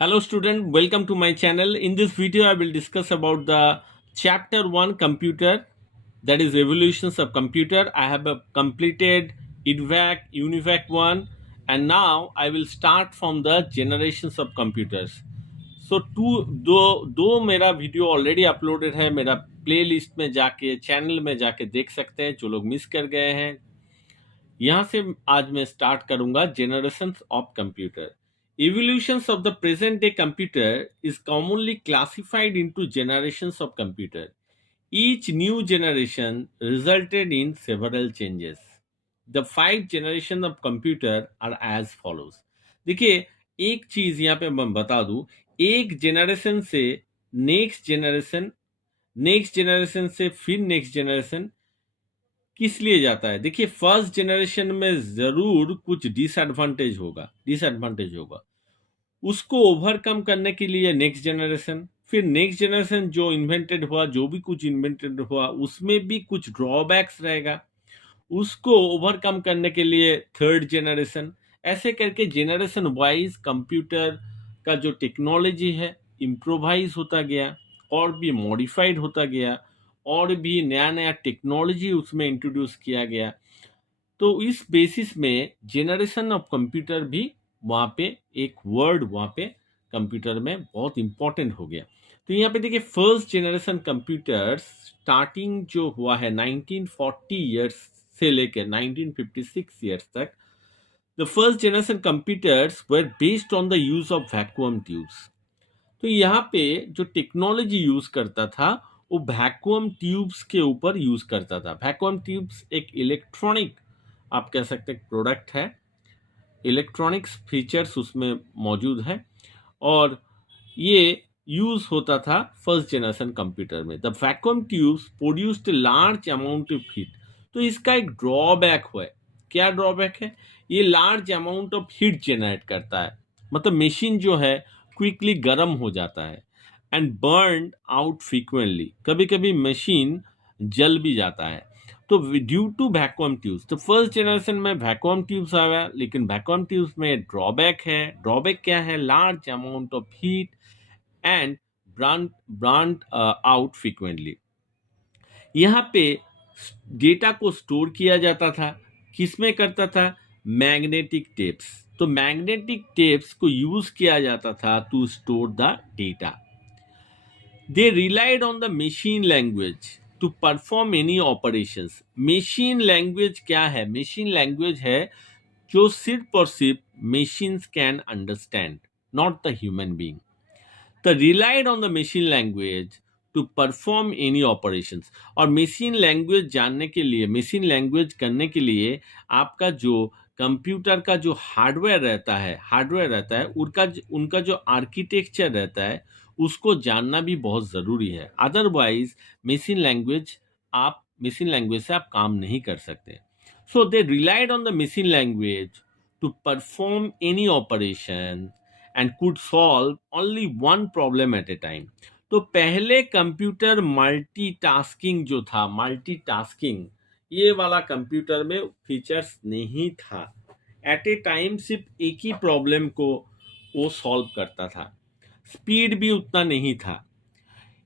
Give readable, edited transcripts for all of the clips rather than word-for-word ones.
Hello student, welcome to my channel. In this video, I will discuss about the chapter 1 computer, that is evolutions of computer. I have completed IDVAC, UNIVAC 1 and now I will start from the generations of computers. So दो मेरा video already uploaded है मेरा playlist में जाके channel में जाके देख सकते हैं जो लोग मिस कर गए हैं. यहाँ से आज मैं स्टार्ट करूंगा generations of computer. Evolutions of the present day computer is commonly classified into generations of computer. Each new generation resulted in several changes. The 5 generation of computer are as follows. देखिए एक चीज यहाँ पे मैं बता दूं, एक जेनरेशन से नेक्स्ट जेनरेशन से फिर नेक्स्ट जेनरेशन किस लिए जाता है. देखिए फर्स्ट जेनरेशन में जरूर कुछ डिसएडवांटेज होगा, उसको ओवरकम करने के लिए नेक्स्ट जेनरेशन, फिर नेक्स्ट जेनरेशन जो इन्वेंटेड हुआ, जो भी कुछ इन्वेंटेड हुआ उसमें भी कुछ ड्रॉबैक्स रहेगा, उसको ओवरकम करने के लिए थर्ड जेनरेशन. ऐसे करके जेनरेशन वाइज कंप्यूटर का जो टेक्नोलॉजी है इम्प्रोवाइज होता गया और भी मॉडिफाइड होता गया और भी नया नया टेक्नोलॉजी उसमें इंट्रोड्यूस किया गया. तो इस बेसिस में जेनरेशन ऑफ कंप्यूटर भी वहाँ पे एक वर्ड वहाँ पे कंप्यूटर में बहुत इंपॉर्टेंट हो गया. तो यहाँ पे देखिए फर्स्ट जेनरेशन कंप्यूटर स्टार्टिंग जो हुआ है 1940 ईयर्स से लेकर 1956 ईयर्स तक. The first generation computers were based on the use of vacuum tubes. तो यहाँ पे जो टेक्नोलॉजी यूज करता था वो वैक्यूम ट्यूब्स के ऊपर यूज करता था. वैक्यूम ट्यूब्स एक इलेक्ट्रॉनिक आप कह सकते हैं प्रोडक्ट है, इलेक्ट्रॉनिक्स फीचर्स उसमें मौजूद है और ये यूज होता था फर्स्ट जनरेशन कंप्यूटर में. The vacuum tubes produced large amount of heat. तो इसका एक ड्रॉबैक है. क्या ड्रॉबैक है? ये large amount of heat generate करता है, मतलब मशीन जो है क्विकली गर्म हो जाता है एंड बर्न आउट फ्रीक्वेंटली. कभी कभी मशीन जल भी जाता है. तो ड्यू टू वैक्यूम ट्यूब्स, तो फर्स्ट जनरेशन में वैक्यूम ट्यूब्स आया, लेकिन वैक्यूम ट्यूब्स में ड्रॉबैक है. ड्रॉबैक क्या है? Large amount of heat and brand out frequently. यहाँ पे डेटा को स्टोर किया जाता था, किसमें करता था? Magnetic tapes. तो मैग्नेटिक टेप्स को यूज किया जाता था to store the data. They relied on the machine language to perform any operations. Machine language क्या है? मशीन लैंग्वेज है जो सिर्फ और सिर्फ machines can understand, not the human being. तो relied on the machine language to perform any operations. और machine language जानने के लिए, मशीन लैंग्वेज करने के लिए आपका जो कंप्यूटर का जो हार्डवेयर रहता है उनका जो आर्किटेक्चर रहता है उसको जानना भी बहुत ज़रूरी है. अदरवाइज मशीन लैंग्वेज से आप काम नहीं कर सकते. So they relied on the machine language to perform any operation and could solve only one problem at a time. तो पहले कंप्यूटर मल्टीटास्किंग जो था, मल्टीटास्किंग ये वाला कंप्यूटर में फीचर्स नहीं था. एट ए टाइम सिर्फ एक ही प्रॉब्लम को वो सॉल्व करता था. स्पीड भी उतना नहीं था.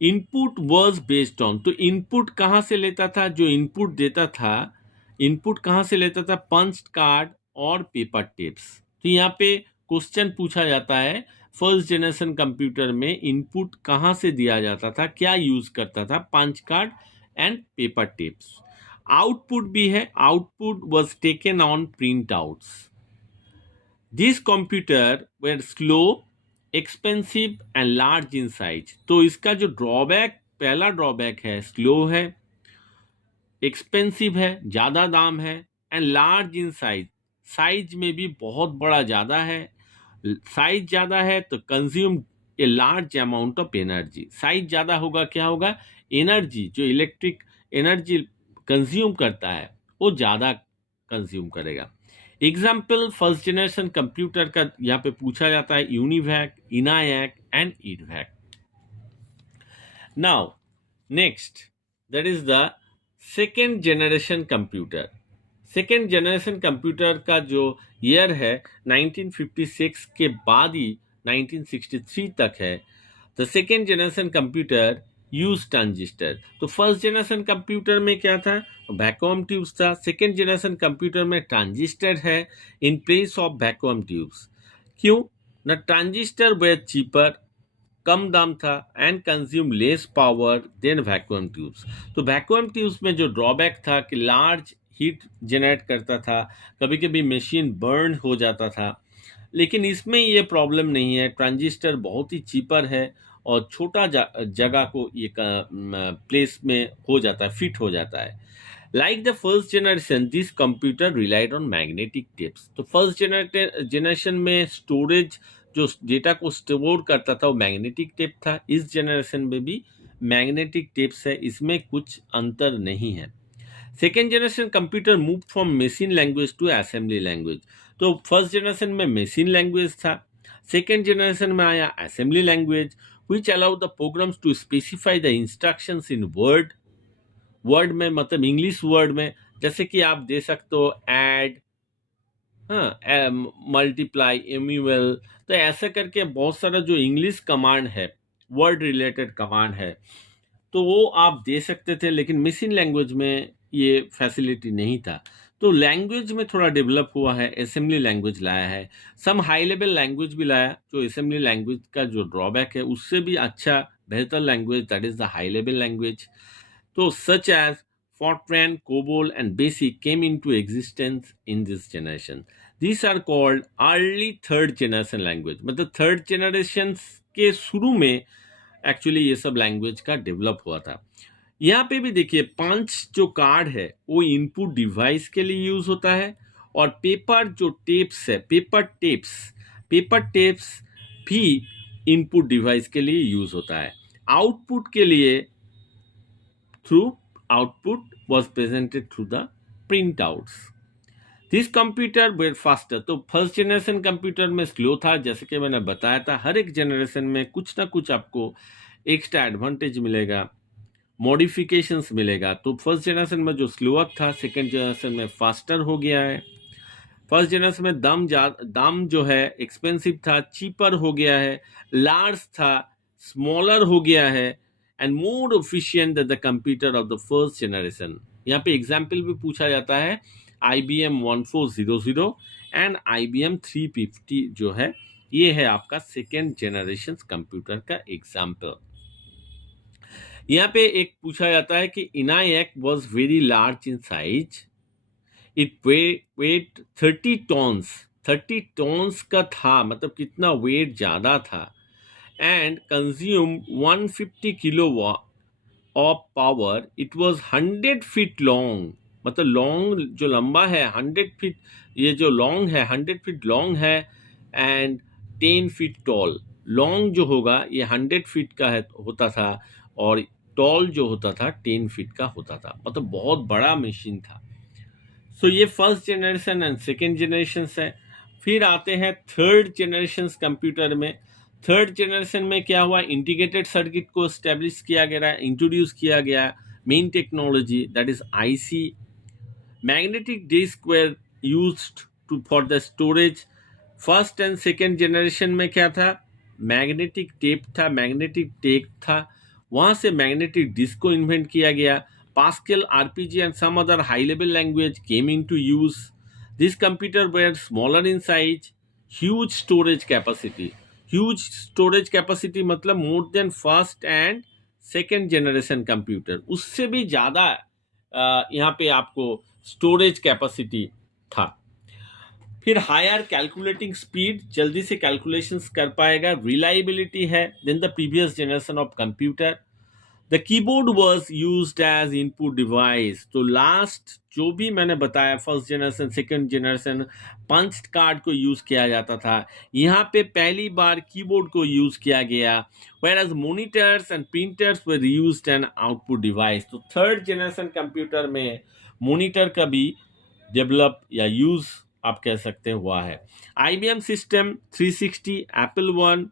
इनपुट वाज बेस्ड ऑन, तो इनपुट कहाँ से लेता था? जो इनपुट देता था, इनपुट कहाँ से लेता था? पंच कार्ड और पेपर टेप्स. तो यहाँ पे क्वेश्चन पूछा जाता है फर्स्ट जनरेशन कंप्यूटर में इनपुट कहाँ से दिया जाता था, क्या यूज करता था? Punch card and paper tapes. Output भी है, output was taken on printouts. This computer were slow, expensive and large in size. तो इसका जो ड्रॉबैक, पहला ड्रॉबैक है स्लो है, एक्सपेंसिव है, ज़्यादा दाम है, and large in size, size में भी बहुत बड़ा ज़्यादा है. साइज ज़्यादा है तो consume a large amount of energy. Size ज़्यादा होगा, क्या होगा? एनर्जी, जो इलेक्ट्रिक एनर्जी कंज्यूम करता है वो ज़्यादा कंज्यूम करेगा. एग्जाम्पल फर्स्ट जनरेशन कंप्यूटर का यहाँ पे पूछा जाता है UNIVAC, ENIAC and EDVAC. Now next, that is the second generation computer. Second generation computer का जो ईयर है 1956 के बाद ही 1963 तक है। The second generation computer use transistor. तो फर्स्ट जनरेशन कंप्यूटर में क्या था, वैक्यूम ट्यूब्स था। सेकेंड जनरेशन कंप्यूटर में ट्रांजिस्टर है in place of vacuum tubes. क्यों ना, ट्रांजिस्टर वेर चीपर, कम दाम था, and consume less power than vacuum tubes. तो वैक्यूम ट्यूब्स में जो ड्रॉबैक था कि लार्ज हीट जनरेट करता था, कभी कभी मशीन बर्न हो जाता था। लेकिन इसमें ये प्रॉब्लम नहीं है, ट्रांजिस्टर बहुत ही चीपर है और छोटा जगह को ये प्लेस में हो जाता है, फिट हो जाता है। Like the first generation this computer relied on magnetic tapes. तो फर्स्ट जनरेशन में स्टोरेज जो डेटा को स्टोर करता था वो मैग्नेटिक टेप था। इस जनरेशन में भी मैग्नेटिक टेप्स है, इसमें कुछ अंतर नहीं है। Second generation computer move from machine language to assembly language. तो फर्स्ट जनरेशन में मशीन लैंग्वेज था, सेकेंड जनरेशन में आया assembly language which allow the programs to specify the instructions in word में, मतलब इंग्लिश वर्ड में। जैसे कि आप दे सकते हो ऐड, हाँ, मल्टीप्लाई, एम्यूएल। तो ऐसा करके बहुत सारा जो इंग्लिश कमांड है, वर्ड रिलेटेड कमांड है, तो वो आप दे सकते थे। लेकिन मशीन लैंग्वेज में ये फैसिलिटी नहीं था। तो लैंग्वेज में थोड़ा डेवलप हुआ है, असेंबली लैंग्वेज लाया है, सम हाई लेवल लैंग्वेज भी लाया। जो असेंबली लैंग्वेज का जो ड्रॉबैक है उससे भी अच्छा बेहतर language, that is the high level language. तो such as Fortran, COBOL, and BASIC came into existence in this generation. These are called early third generation language. मतलब थर्ड जनरेशन के शुरू में एक्चुअली ये सब लैंग्वेज का डेवलप हुआ था। यहाँ पे भी देखिए 5 जो कार्ड है वो इनपुट डिवाइस के लिए यूज होता है, और पेपर जो टेप्स है, पेपर टेप्स भी इनपुट डिवाइस के लिए यूज होता है। आउटपुट के लिए through output was presented through the printouts. This computer were faster. तो फर्स्ट जनरेशन कंप्यूटर में स्लो था, जैसे कि मैंने बताया था। हर एक जनरेशन में कुछ ना कुछ आपको एक्स्ट्रा एडवांटेज मिलेगा, मॉडिफिकेशंस मिलेगा। तो फर्स्ट जनरेशन में जो स्लोअर था, सेकेंड जनरेशन में फास्टर हो गया है। फर्स्ट जनरेशन में दाम जो है एक्सपेंसिव था, चीपर हो गया है। लार्ज था, स्मॉलर हो गया है, and more efficient than the computer of the first generation. यहाँ पे एग्जाम्पल भी पूछा जाता है, IBM 1400 एंड IBM 350 जो है, ये है आपका सेकेंड जनरेशन कंप्यूटर का एग्जाम्पल। यहाँ पे एक पूछा जाता है कि ENIAC was very large in size, it weight 30 tons. 30 tons का था, मतलब कितना वेट ज्यादा था, and consume 150 kilo of power. It was 100 feet long, मतलब लॉन्ग जो लंबा है 100 फीट, ये जो लॉन्ग है 100 फीट लॉन्ग है, एंड 10 फीट टॉल। लॉन्ग जो होगा ये 100 फीट का है होता था, और टॉल जो होता था 10 फीट का होता था, मतलब बहुत बड़ा मशीन था। सो ये first generation and second generation है। फिर आते हैं थर्ड जनरेशन कंप्यूटर में। थर्ड जनरेशन में क्या हुआ, इंटीग्रेटेड सर्किट को स्टैब्लिश किया गया, इंट्रोड्यूस किया गया main technology, that is IC. Magnetic disk were used to for the storage. First and second generation में क्या था, मैग्नेटिक टेप था, वहां से मैग्नेटिक डिस्क को इन्वेंट किया गया। Pascal, RPG, and some other high-level language came into use. These computers were smaller in size, huge storage capacity. Huge storage capacity मतलब more than first and second generation computer. उससे भी ज़्यादा यहाँ पे आपको storage capacity था। फिर higher calculating speed, जल्दी से कैलकुलेशंस कर पाएगा। रिलायबिलिटी है then the previous generation of computer. The keyboard was used as input device. तो लास्ट जो भी मैंने बताया, first generation second generation, punch card को यूज किया जाता था, यहाँ पे पहली बार कीबोर्ड को यूज किया गया। whereas monitors and printers were used an output device. तो थर्ड जनरेशन कंप्यूटर में मॉनिटर का भी डेवलप या यूज आप कह सकते हैं हुआ है। IBM system 360, Apple one,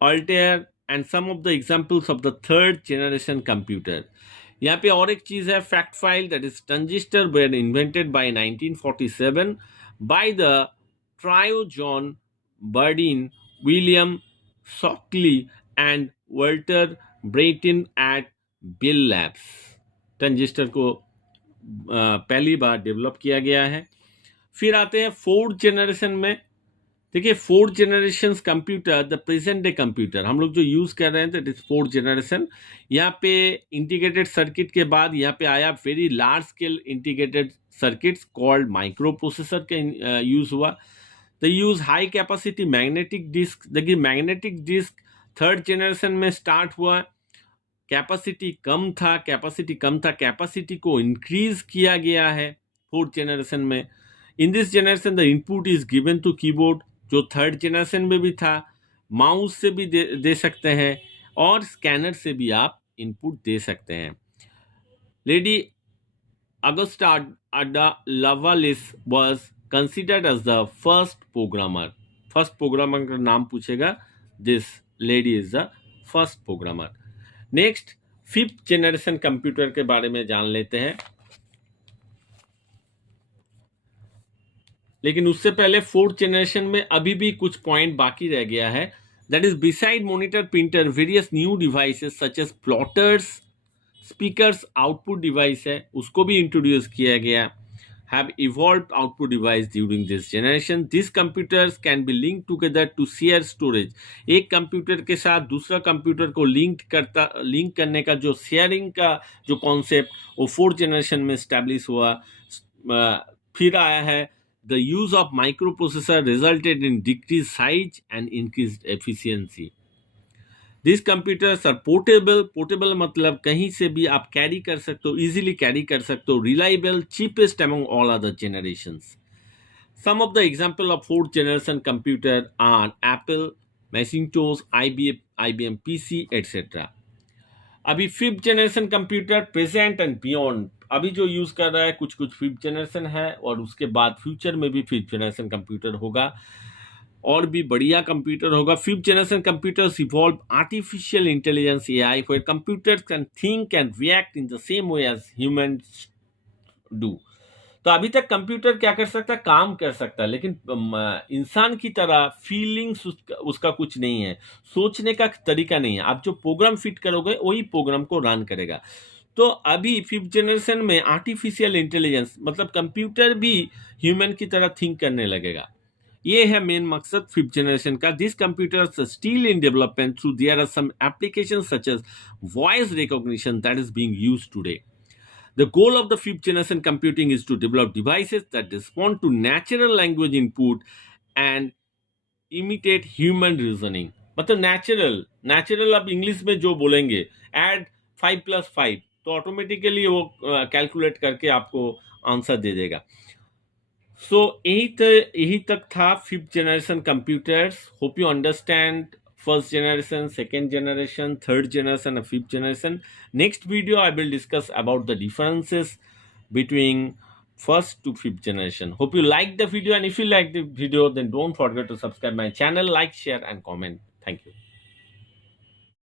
Altair and some of the examples of the third generation computer. यहाँ पे और एक चीज है, fact file, that is transistor were invented by 1947 by the trio John Bardeen, William Shockley and Walter Breighton at Bell Labs। Transistor को पहली बार develop किया गया है। फिर आते हैं फोर्थ जनरेशन में। देखिए, fourth generation computer, the present day computer हम लोग जो यूज कर रहे हैं दैट इज फोर्थ जनरेशन। यहाँ पे इंटीग्रेटेड सर्किट के बाद यहाँ पे आया very large scale integrated circuits called micro processor का यूज हुआ। The use high capacity magnetic disk. देखिए, मैग्नेटिक डिस्क थर्ड जनरेशन में स्टार्ट हुआ। कैपेसिटी कम था, कैपेसिटी को इंक्रीज किया गया है फोर्थ जनरेशन में। In this generation the input is given to keyboard, जो थर्ड जनरेशन में भी था। माउस से भी दे सकते हैं और स्कैनर से भी आप इनपुट दे सकते हैं। Lady Augusta Ada Lovelace was considered as the first programmer. First programmer का नाम पूछेगा, this lady is the first programmer. Next, fifth generation computer के बारे में जान लेते हैं। लेकिन उससे पहले फोर्थ जनरेशन में अभी भी कुछ पॉइंट बाकी रह गया है। That is beside monitor, printer, various new devices such as plotters, speakers, output device है उसको भी इंट्रोड्यूस किया गया। have evolved output device during this generation. These computers can be linked together to share storage. एक computer के साथ दूसरा computer को लिंक करने का जो शेयरिंग का जो कॉन्सेप्ट वो फोर्थ जनरेशन में स्टैब्लिश हुआ। फिर आया है the use of microprocessor resulted in decreased size and increased efficiency. This computers are portable मतलब कहीं से भी आप कैरी कर सकते हो, इजीली कैरी कर सकते हो। Reliable, cheapest among all other generations. Some of the example of fourth generation computer are Apple, Macintosh, IBM PC etcetera. अभी fifth generation computer present and beyond अभी जो यूज कर रहा है कुछ फिफ्थ जनरेशन है और उसके बाद फ्यूचर में भी फिफ्थ जनरेशन कंप्यूटर होगा और भी बढ़िया कंप्यूटर होगा। Fifth generation computers evolve artificial intelligence AI where computers can think and react in the same way as humans do। तो अभी तक कंप्यूटर क्या कर सकता है, काम कर सकता है, लेकिन इंसान की तरह फीलिंग्स उसका कुछ नहीं है, सोचने का तरीका नहीं है। आप जो प्रोग्राम फिट करोगे वही प्रोग्राम को रन करेगा। तो अभी फिफ्थ जनरेशन में आर्टिफिशियल इंटेलिजेंस मतलब कंप्यूटर भी ह्यूमन की तरह थिंक करने लगेगा। ये है मेन मकसद फिफ्थ जनरेशन का। This computers still in development through there are some applications such as voice recognition that is being used today. The goal of the fifth generation computing is to develop devices that respond to natural language input and imitate human reasoning। मतलब natural आप English में जो बोलेंगे add 5 + 5 तो automatically वो calculate करके आपको answer दे देगा। सो यही तक था fifth generation computers. Hope you understand first generation, second generation, third generation and fifth generation. Next video I will discuss about the differences between first to fifth generation. Hope you like the video, and if you like the video then don't forget to subscribe my channel, like, share and comment. Thank you.